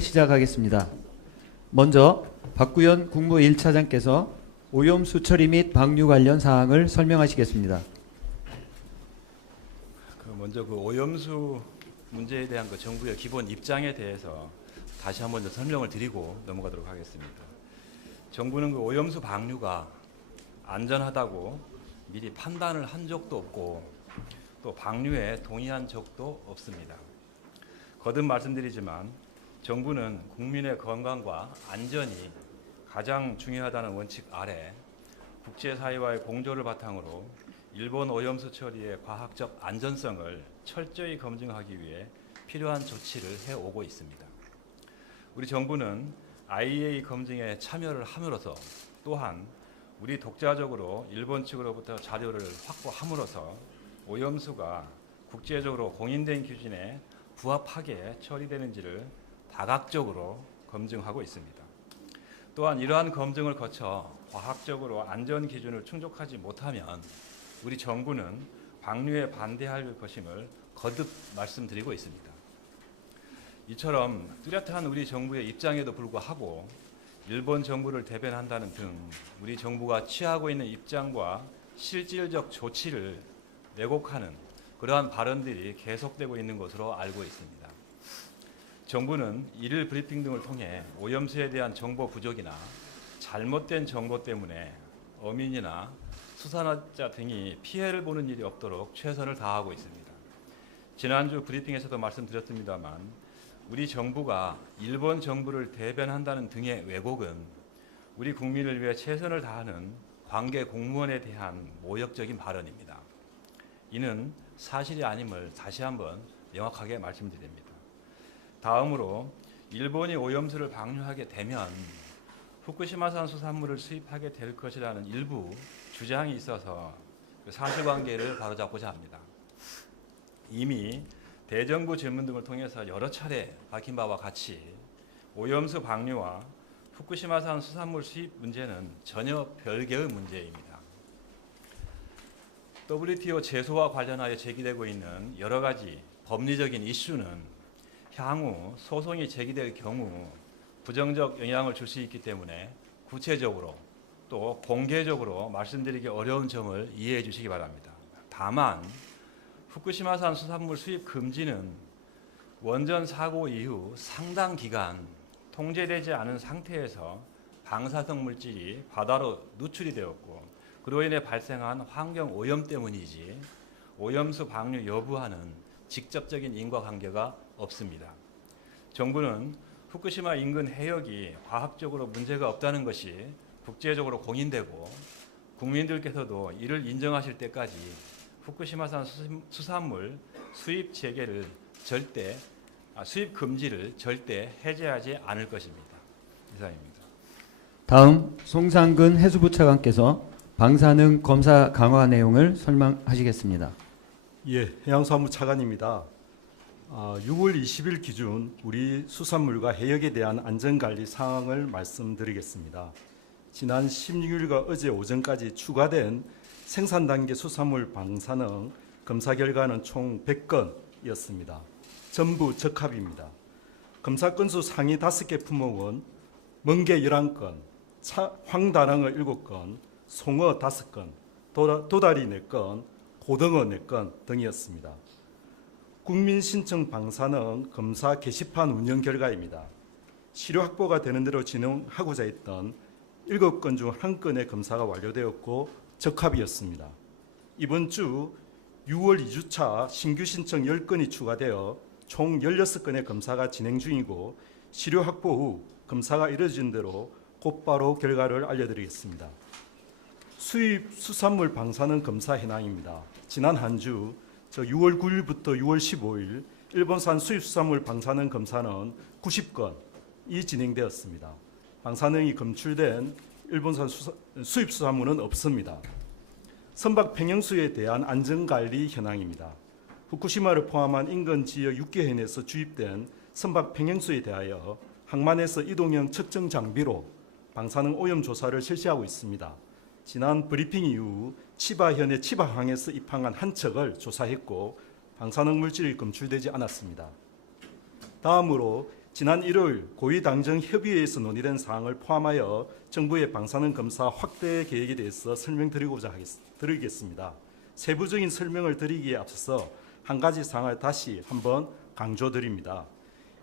시작하겠습니다. 먼저 박구현 국무 1차장께서 오염수 처리 및 방류 관련 사항을 설명하시겠습니다. 먼저 오염수 문제에 대한 정부의 기본 입장에 대해서 다시 한번 설명을 드리고 넘어가도록 하겠습니다. 정부는 오염수 방류가 안전하다고 미리 판단을 한 적도 없고 또 방류에 동의한 적도 없습니다. 거듭 말씀드리지만 정부는 국민의 건강과 안전이 가장 중요하다는 원칙 아래 국제사회와의 공조를 바탕으로 일본 오염수 처리의 과학적 안전성을 철저히 검증하기 위해 필요한 조치를 해오고 있습니다. 우리 정부는 IAEA 검증에 참여를 함으로써 또한 우리 독자적으로 일본 측으로부터 자료를 확보함으로써 오염수가 국제적으로 공인된 기준에 부합하게 처리되는지를 다각적으로 검증하고 있습니다. 또한 이러한 검증을 거쳐 과학적으로 안전 기준을 충족하지 못하면 우리 정부는 방류에 반대할 것임을 거듭 말씀드리고 있습니다. 이처럼 뚜렷한 우리 정부의 입장에도 불구하고 일본 정부를 대변한다는 등 우리 정부가 취하고 있는 입장과 실질적 조치를 왜곡하는 그러한 발언들이 계속되고 있는 것으로 알고 있습니다. 정부는 일일 브리핑 등을 통해 오염수에 대한 정보 부족이나 잘못된 정보 때문에 어민이나 수산업자 등이 피해를 보는 일이 없도록 최선을 다하고 있습니다. 지난주 브리핑에서도 말씀드렸습니다만 우리 정부가 일본 정부를 대변한다는 등의 왜곡은 우리 국민을 위해 최선을 다하는 관계 공무원에 대한 모욕적인 발언입니다. 이는 사실이 아님을 다시 한번 명확하게 말씀드립니다. 다음으로 일본이 오염수를 방류하게 되면 후쿠시마산 수산물을 수입하게 될 것이라는 일부 주장이 있어서 사실관계를 바로잡고자 합니다. 이미 대정부 질문 등을 통해서 여러 차례 밝힌 바와 같이 오염수 방류와 후쿠시마산 수산물 수입 문제는 전혀 별개의 문제입니다. WTO 제소와 관련하여 제기되고 있는 여러 가지 법리적인 이슈는 향후 소송이 제기될 경우 부정적 영향을 줄 수 있기 때문에 구체적으로 또 공개적으로 말씀드리기 어려운 점을 이해해 주시기 바랍니다. 다만 후쿠시마산 수산물 수입 금지는 원전 사고 이후 상당 기간 통제되지 않은 상태에서 방사성 물질이 바다로 누출이 되었고 그로 인해 발생한 환경 오염 때문이지 오염수 방류 여부와는 직접적인 인과관계가 없습니다. 정부는 후쿠시마 인근 해역이 과학적으로 문제가 없다는 것이 국제적으로 공인되고 국민들께서도 이를 인정하실 때까지 후쿠시마산 수산물 수입 금지를 절대 해제하지 않을 것입니다. 이상입니다. 다음 송상근 해수부 차관께서 방사능 검사 강화 내용을 설명하시겠습니다. 예, 해양수산부 차관입니다. 6월 20일 기준 우리 수산물과 해역에 대한 안전관리 상황을 말씀드리겠습니다. 지난 16일과 어제 오전까지 추가된 생산 단계 수산물 방사능 검사 결과는 총 100건이었습니다. 전부 적합입니다. 검사 건수 상위 5개 품목은 멍게 11건, 황다랑어 7건, 송어 5건, 도다리 4건, 고등어 4건 등이었습니다. 국민 신청 방사능 검사 게시판 운영 결과입니다. 시료 확보가 되는 대로 진행하고자 했던 7건 중 1건의 검사가 완료되었고 적합이었습니다. 이번 주 6월 2주차 신규 신청 10건이 추가되어 총 16건의 검사가 진행 중이고 시료 확보 후 검사가 이루어진 대로 곧바로 결과를 알려드리겠습니다. 수입 수산물 방사능 검사 현황입니다. 지난 한 주 6월 9일부터 6월 15일 일본산 수입수산물 방사능 검사는 90건이 진행되었습니다. 방사능이 검출된 일본산 수입수산물은 없습니다. 선박 평형수에 대한 안전관리 현황입니다. 후쿠시마를 포함한 인근 지역 6개 해에서 주입된 선박 평형수에 대하여 항만에서 이동형 측정 장비로 방사능 오염 조사를 실시하고 있습니다. 지난 브리핑 이후 치바현의 치바항에서 입항한 한 척을 조사했고 방사능 물질이 검출되지 않았습니다. 다음으로 지난 1월 고위당정협의회에서 논의된 사항을 포함하여 정부의 방사능 검사 확대 계획에 대해서 설명드리고자 드리겠습니다. 세부적인 설명을 드리기에 앞서서 한 가지 사항을 다시 한번 강조드립니다.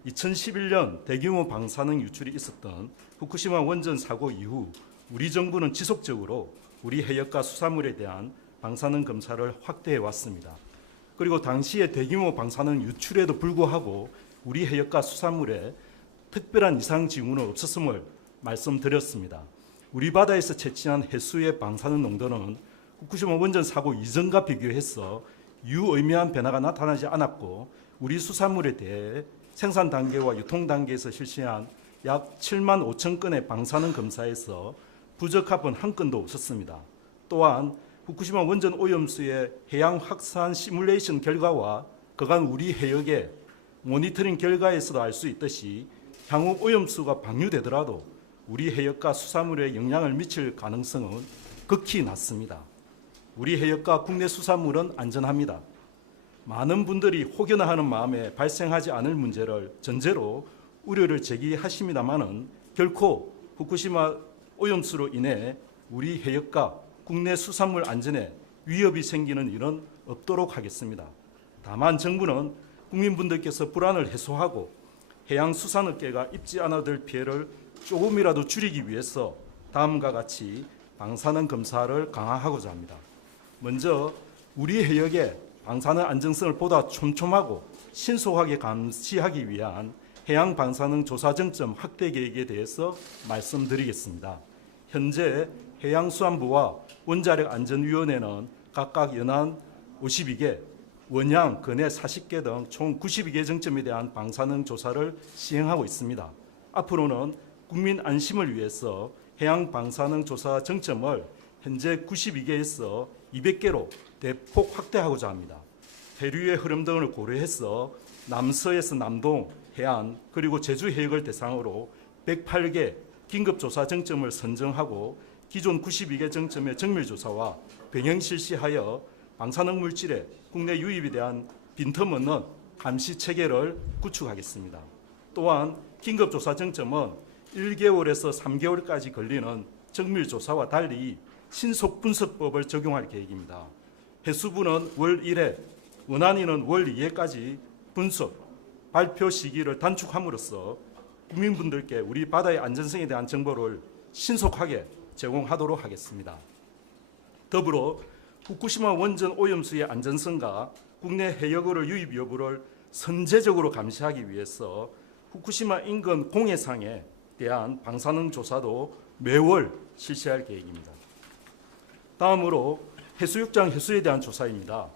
2011년 대규모 방사능 유출이 있었던 후쿠시마 원전 사고 이후 우리 정부는 지속적으로 우리 해역과 수산물에 대한 방사능 검사를 확대해 왔습니다. 그리고 당시에 대규모 방사능 유출에도 불구하고 우리 해역과 수산물에 특별한 이상 징후는 없었음을 말씀드렸습니다. 우리 바다에서 채취한 해수의 방사능 농도는 후쿠시마 원전 사고 이전과 비교해서 유의미한 변화가 나타나지 않았고 우리 수산물에 대해 생산 단계와 유통 단계에서 실시한 약 7만 5천 건의 방사능 검사에서 부적합은 한 건도 없었습니다. 또한 후쿠시마 원전 오염수의 해양 확산 시뮬레이션 결과와 그간 우리 해역의 모니터링 결과에서도 알 수 있듯이 향후 오염수가 방류되더라도 우리 해역과 수산물에 영향을 미칠 가능성은 극히 낮습니다. 우리 해역과 국내 수산물은 안전합니다. 많은 분들이 혹여나 하는 마음에 발생하지 않을 문제를 전제로 우려를 제기하십니다마는 결코 후쿠시마 오염수로 인해 우리 해역과 국내 수산물 안전에 위협이 생기는 일은 없도록 하겠습니다. 다만 정부는 국민분들께서 불안을 해소하고 해양수산업계가 입지 않아도 될 피해를 조금이라도 줄이기 위해서 다음과 같이 방사능 검사를 강화하고자 합니다. 먼저 우리 해역의 방사능 안정성을 보다 촘촘하고 신속하게 감시하기 위한 해양 방사능 조사 정점 확대 계획에 대해서 말씀드리겠습니다. 현재 해양수산부와 원자력안전위원회는 각각 연안 52개, 원양, 근해 40개 등 총 92개 정점에 대한 방사능 조사를 시행하고 있습니다. 앞으로는 국민 안심을 위해서 해양 방사능 조사 정점을 현재 92개에서 200개로 대폭 확대하고자 합니다. 해류의 흐름 등을 고려해서 남서에서 남동, 해안, 그리고 제주 해역을 대상으로 108개 긴급조사 정점을 선정하고 기존 92개 정점의 정밀조사와 병행 실시하여 방사능 물질의 국내 유입에 대한 빈틈없는 감시 체계를 구축하겠습니다. 또한 긴급조사 정점은 1개월에서 3개월까지 걸리는 정밀조사와 달리 신속 분석법을 적용할 계획입니다. 해수부는 월 1회, 원안위는 월 2회까지 분석, 발표 시기를 단축함으로써 국민분들께 우리 바다의 안전성에 대한 정보를 신속하게 제공하도록 하겠습니다. 더불어 후쿠시마 원전 오염수의 안전성과 국내 해역으로 유입 여부를 선제적으로 감시하기 위해서 후쿠시마 인근 공해상에 대한 방사능 조사도 매월 실시할 계획입니다. 다음으로 해수욕장 해수에 대한 조사입니다.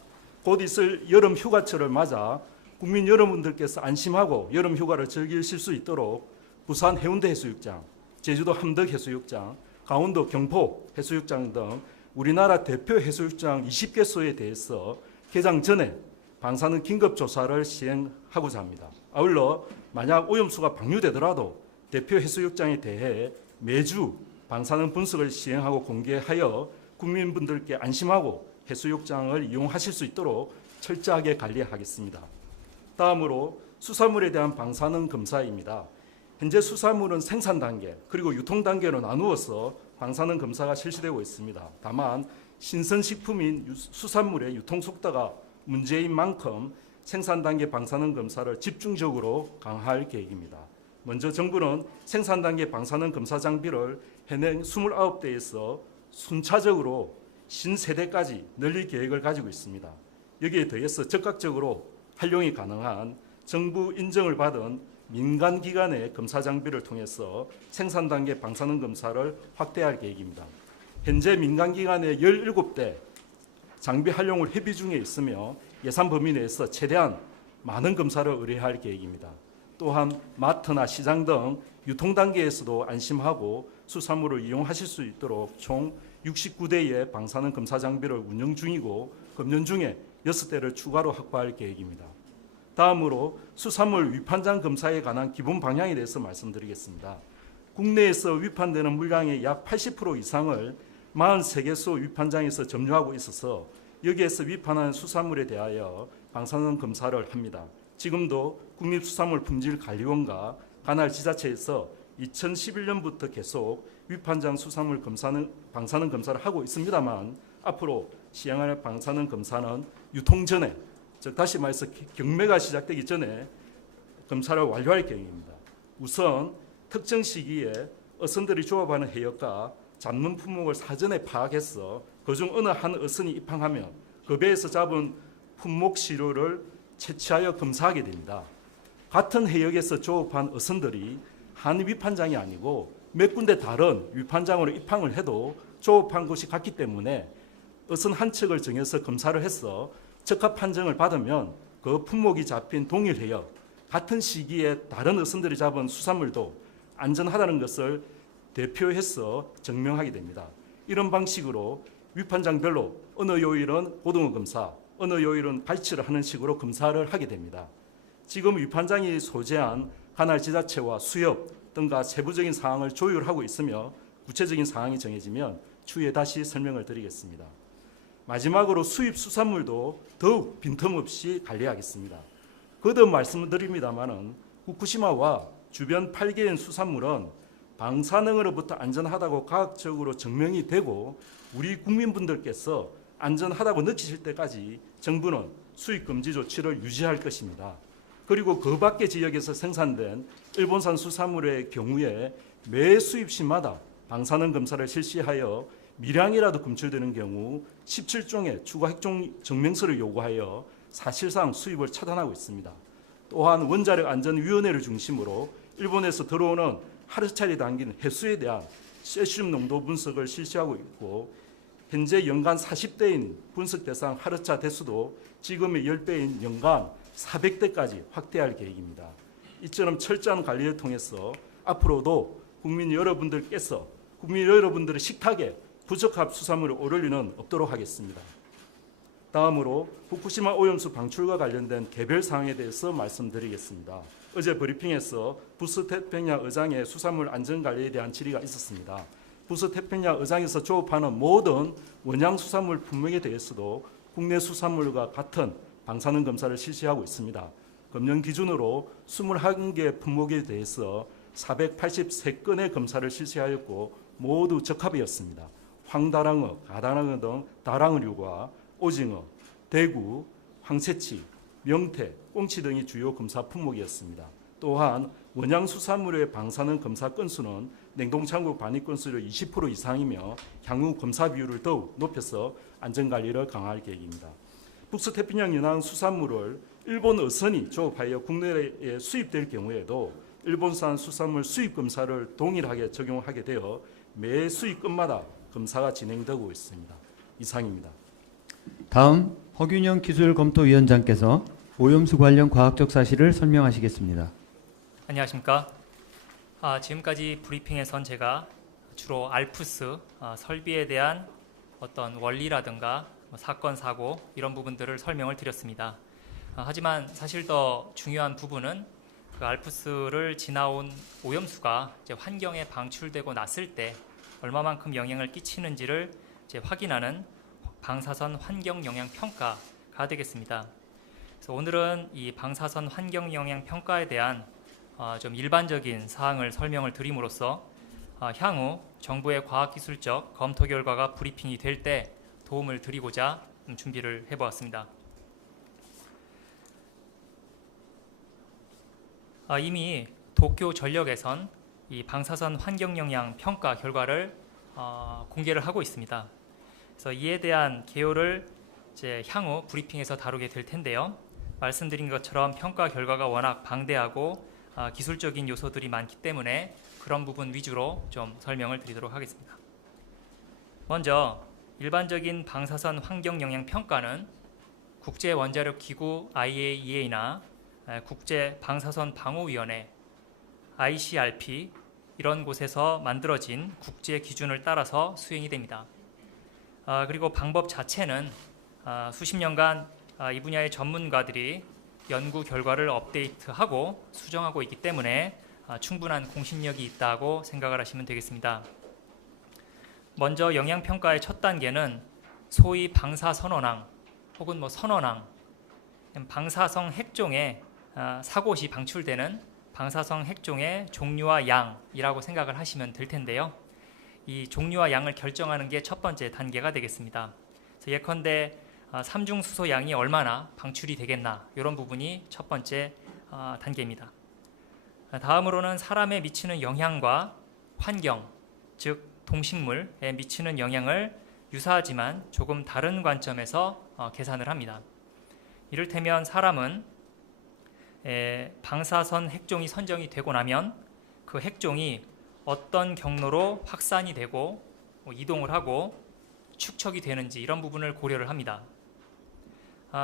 곧 있을 여름 휴가철을 맞아 국민 여러분들께서 안심하고 여름 휴가를 즐기실 수 있도록 부산 해운대 해수욕장, 제주도 함덕 해수욕장, 강원도 경포 해수욕장 등 우리나라 대표 해수욕장 20개소에 대해서 개장 전에 방사능 긴급조사를 시행하고자 합니다. 아울러 만약 오염수가 방류되더라도 대표 해수욕장에 대해 매주 방사능 분석을 시행하고 공개하여 국민분들께 안심하고 해수욕장을 이용하실 수 있도록 철저하게 관리하겠습니다. 다음으로 수산물에 대한 방사능 검사입니다. 현재 수산물은 생산 단계 그리고 유통 단계로 나누어서 방사능 검사가 실시되고 있습니다. 다만 신선식품인 수산물의 유통 속도가 문제인 만큼 생산 단계 방사능 검사를 집중적으로 강화할 계획입니다. 먼저 정부는 생산 단계 방사능 검사 장비를 현행 29대에서 순차적으로 신세대까지 늘릴 계획을 가지고 있습니다. 여기에 더해서 적극적으로 활용이 가능한 정부 인정을 받은 민간기관의 검사 장비를 통해서 생산 단계 방사능 검사를 확대할 계획입니다. 현재 민간기관의 17대 장비 활용을 협의 중에 있으며 예산 범위 내에서 최대한 많은 검사를 의뢰할 계획입니다. 또한 마트나 시장 등 유통 단계에서도 안심하고 수산물을 이용하실 수 있도록 총 69대의 방사능 검사 장비를 운영 중이고 금년 중에 6대를 추가로 확보할 계획입니다. 다음으로 수산물 위판장 검사에 관한 기본 방향에 대해서 말씀드리겠습니다. 국내에서 위판되는 물량의 약 80% 이상을 43개소 위판장에서 점유하고 있어서 여기에서 위판하는 수산물에 대하여 방사능 검사를 합니다. 지금도 국립수산물품질관리원과 관할 지자체에서 2011년부터 계속 위판장 수산물 방사능 검사를 하고 있습니다만 앞으로 시행할 방사능 검사는 유통 전에, 즉 다시 말해서 경매가 시작되기 전에 검사를 완료할 계획입니다. 우선 특정 시기에 어선들이 조업하는 해역과 잡는 품목을 사전에 파악해서 그중 어느 한 어선이 입항하면 그 배에서 잡은 품목 시료를 채취하여 검사하게 됩니다. 같은 해역에서 조업한 어선들이 한 위판장이 아니고 몇 군데 다른 위판장으로 입항을 해도 조업한 곳이 같기 때문에 어선 한 척을 정해서 검사를 해서 적합 판정을 받으면 그 품목이 잡힌 동일 해역, 같은 시기에 다른 어선들이 잡은 수산물도 안전하다는 것을 대표해서 증명하게 됩니다. 이런 방식으로 위판장별로 어느 요일은 고등어 검사, 어느 요일은 발치를 하는 식으로 검사를 하게 됩니다. 지금 위판장이 소재한 관할 지자체와 수협 등과 세부적인 사항을 조율하고 있으며 구체적인 사항이 정해지면 추후에 다시 설명을 드리겠습니다. 마지막으로 수입 수산물도 더욱 빈틈없이 관리하겠습니다. 거듭 말씀드립니다마는 후쿠시마와 주변 8개의 수산물은 방사능으로부터 안전하다고 과학적으로 증명이 되고 우리 국민분들께서 안전하다고 느끼실 때까지 정부는 수입 금지 조치를 유지할 것입니다. 그리고 그 밖의 지역에서 생산된 일본산 수산물의 경우에 매 수입시마다 방사능 검사를 실시하여 미량이라도 검출되는 경우 17종의 추가 핵종 증명서를 요구하여 사실상 수입을 차단하고 있습니다. 또한 원자력안전위원회를 중심으로 일본에서 들어오는 하루차례 담긴 해수에 대한 세슘 농도 분석을 실시하고 있고 현재 연간 40대인 분석 대상 하루차 대수도 지금의 10배인 연간 400대까지 확대할 계획입니다. 이처럼 철저한 관리를 통해서 앞으로도 국민 여러분들께서 국민 여러분들의 식탁에 부적합 수산물을 오를 리는 없도록 하겠습니다. 다음으로 후쿠시마 오염수 방출과 관련된 개별 사항에 대해서 말씀드리겠습니다. 어제 브리핑에서 부스 태평양 의장의 수산물 안전관리에 대한 질의가 있었습니다. 부스 태평양 의장에서 조업하는 모든 원양 수산물 품목에 대해서도 국내 수산물과 같은 방사능 검사를 실시하고 있습니다. 금년 기준으로 21개 품목에 대해서 483건의 검사를 실시하였고 모두 적합이었습니다. 황다랑어, 가다랑어 등 다랑어류와 오징어, 대구, 황새치, 명태, 꽁치 등이 주요 검사 품목이었습니다. 또한 원양 수산물의 방사능 검사 건수는 냉동창고 반입 건수의 20% 이상이며 향후 검사 비율을 더욱 높여서 안전관리를 강화할 계획입니다. 북서태평양 연안 수산물을 일본 어선이 조업하여 국내에 수입될 경우에도 일본산 수산물 수입 검사를 동일하게 적용하게 되어 매 수입건마다 검사가 진행되고 있습니다. 이상입니다. 다음 허균영 기술검토위원장께서 오염수 관련 과학적 사실을 설명하시겠습니다. 안녕하십니까. 지금까지 브리핑에선 제가 주로 알프스 설비에 대한 어떤 원리라든가 사건, 사고 이런 부분들을 설명을 드렸습니다. 하지만 사실 더 중요한 부분은 그 알프스를 지나온 오염수가 이제 환경에 방출되고 났을 때 얼마만큼 영향을 끼치는지를 이제 확인하는 방사선 환경 영향 평가가 되겠습니다. 그래서 오늘은 이 방사선 환경 영향 평가에 대한 좀 일반적인 사항을 설명을 드림으로써 향후 정부의 과학기술적 검토 결과가 브리핑이 될 때 도움을 드리고자 준비를 해보았습니다. 이미 도쿄 전력에선 이 방사선 환경 영향 평가 결과를 공개를 하고 있습니다. 그래서 이에 대한 개요를 이제 향후 브리핑에서 다루게 될 텐데요. 말씀드린 것처럼 평가 결과가 워낙 방대하고 기술적인 요소들이 많기 때문에 그런 부분 위주로 좀 설명을 드리도록 하겠습니다. 먼저 일반적인 방사선 환경 영향 평가는 국제 원자력 기구 IAEA나 국제 방사선 방호위원회 ICRP 이런 곳에서 만들어진 국제 기준을 따라서 수행이 됩니다. 그리고 방법 자체는 수십 년간 이 분야의 전문가들이 연구 결과를 업데이트하고 수정하고 있기 때문에 충분한 공신력이 있다고 생각을 하시면 되겠습니다. 먼저 영향평가의 첫 단계는 소위 방사선언항 혹은 선언항, 방사성 핵종의 사고 시 방출되는 방사성 핵종의 종류와 양이라고 생각을 하시면 될 텐데요. 이 종류와 양을 결정하는 게 첫 번째 단계가 되겠습니다. 그래서 예컨대 삼중수소 양이 얼마나 방출이 되겠나, 이런 부분이 첫 번째 단계입니다. 다음으로는 사람에 미치는 영향과 환경, 즉 동식물에 미치는 영향을 유사하지만 조금 다른 관점에서 계산을 합니다. 이를테면 사람은 방사선 핵종이 선정이 되고 나면 그 핵종이 어떤 경로로 확산이 되고 이동을 하고 축적이 되는지, 이런 부분을 고려를 합니다.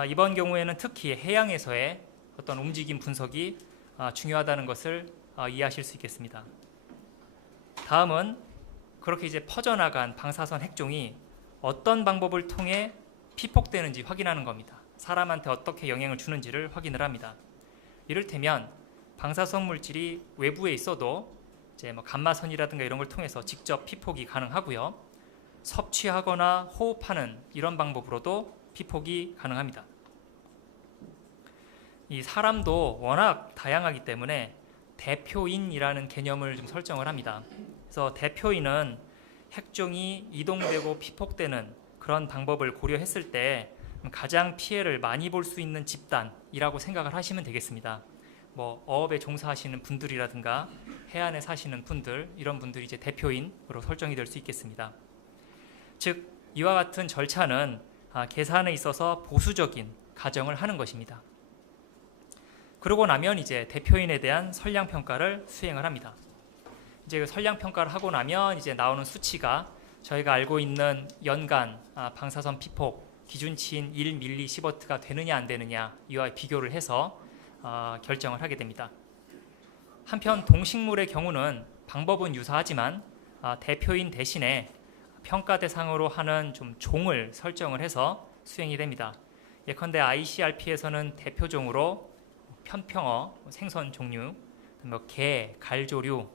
이번 경우에는 특히 해양에서의 어떤 움직임 분석이 중요하다는 것을 이해하실 수 있겠습니다. 다음은 그렇게 이제 퍼져나간 방사선 핵종이 어떤 방법을 통해 피폭되는지 확인하는 겁니다. 사람한테 어떻게 영향을 주는지를 확인을 합니다. 이를테면 방사성 물질이 외부에 있어도 이제 감마선이라든가 이런 걸 통해서 직접 피폭이 가능하고요. 섭취하거나 호흡하는 이런 방법으로도 피폭이 가능합니다. 이 사람도 워낙 다양하기 때문에 대표인이라는 개념을 좀 설정을 합니다. 그래서 대표인은 핵종이 이동되고 피폭되는 그런 방법을 고려했을 때 가장 피해를 많이 볼 수 있는 집단이라고 생각을 하시면 되겠습니다. 어업에 종사하시는 분들이라든가 해안에 사시는 분들, 이런 분들이 이제 대표인으로 설정이 될 수 있겠습니다. 즉 이와 같은 절차는 계산에 있어서 보수적인 가정을 하는 것입니다. 그러고 나면 이제 대표인에 대한 선량 평가를 수행을 합니다. 이제 선량 평가를 하고 나면 이제 나오는 수치가 저희가 알고 있는 연간 방사선 피폭 기준치인 1mSv가 되느냐 안 되느냐, 이와 비교를 해서 결정을 하게 됩니다. 한편 동식물의 경우는 방법은 유사하지만 대표인 대신에 평가 대상으로 하는 좀 종을 설정을 해서 수행이 됩니다. 예컨대 ICRP에서는 대표종으로 편평어, 생선 종류, 개, 갈조류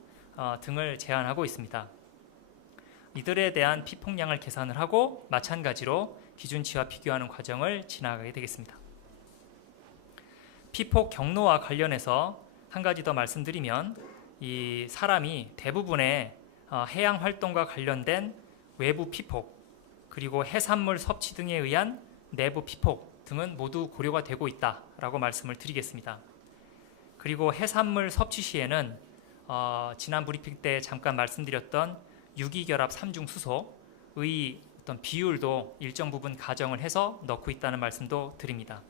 등을 제한하고 있습니다. 이들에 대한 피폭량을 계산을 하고 마찬가지로 기준치와 비교하는 과정을 지나가게 되겠습니다. 피폭 경로와 관련해서 한 가지 더 말씀드리면, 이 사람이 대부분의 해양 활동과 관련된 외부 피폭, 그리고 해산물 섭취 등에 의한 내부 피폭 등은 모두 고려가 되고 있다라고 말씀을 드리겠습니다. 그리고 해산물 섭취 시에는 지난 브리핑 때 잠깐 말씀드렸던 유기결합 삼중수소의 어떤 비율도 일정 부분 가정을 해서 넣고 있다는 말씀도 드립니다.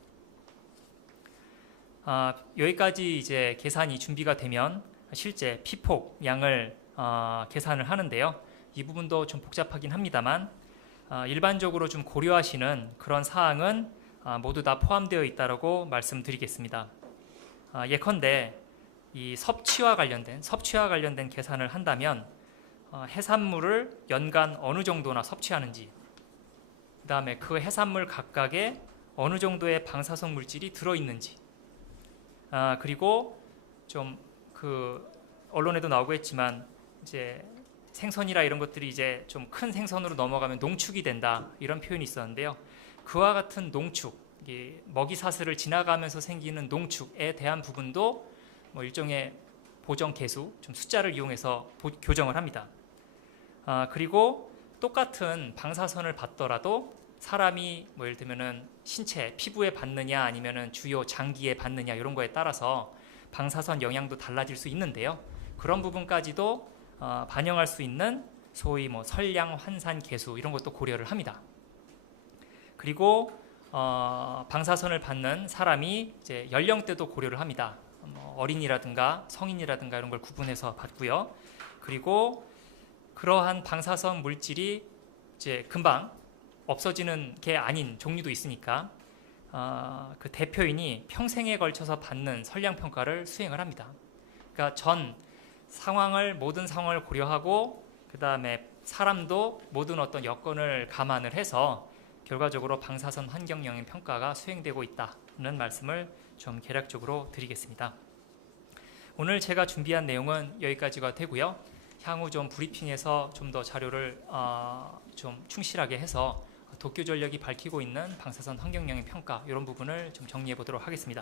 여기까지 이제 계산이 준비가 되면 실제 피폭 양을 계산을 하는데요. 이 부분도 좀 복잡하긴 합니다만 일반적으로 좀 고려하시는 그런 사항은 모두 다 포함되어 있다고 말씀드리겠습니다. 예컨대 이 섭취와 관련된 계산을 한다면 해산물을 연간 어느 정도나 섭취하는지, 그 다음에 그 해산물 각각에 어느 정도의 방사성 물질이 들어있는지, 그리고 좀 언론에도 나오고 했지만 이제 생선이라 이런 것들이 이제 좀 큰 생선으로 넘어가면 농축이 된다, 이런 표현이 있었는데요. 그와 같은 농축, 먹이 사슬을 지나가면서 생기는 농축에 대한 부분도 일종의 보정 계수, 좀 숫자를 이용해서 교정을 합니다. 그리고 똑같은 방사선을 받더라도 사람이 예를 들면은 신체, 피부에 받느냐 아니면은 주요 장기에 받느냐, 이런 거에 따라서 방사선 영향도 달라질 수 있는데요. 그런 부분까지도 반영할 수 있는 소위 선량 환산 계수, 이런 것도 고려를 합니다. 그리고 방사선을 받는 사람이 이제 연령대도 고려를 합니다. 어린이라든가 성인이라든가 이런 걸 구분해서 받고요. 그리고 그러한 방사선 물질이 이제 금방 없어지는 게 아닌 종류도 있으니까 그 대표인이 평생에 걸쳐서 받는 선량 평가를 수행을 합니다. 그러니까 모든 상황을 고려하고, 그 다음에 사람도 모든 어떤 여건을 감안을 해서 결과적으로 방사선 환경 영향 평가가 수행되고 있다는 말씀을 좀 개략적으로 드리겠습니다. 오늘 제가 준비한 내용은 여기까지가 되고요. 향후 좀 브리핑에서 좀 더 자료를 좀 충실하게 해서 도쿄전력이 밝히고 있는 방사선 환경 영향 평가, 이런 부분을 좀 정리해 보도록 하겠습니다.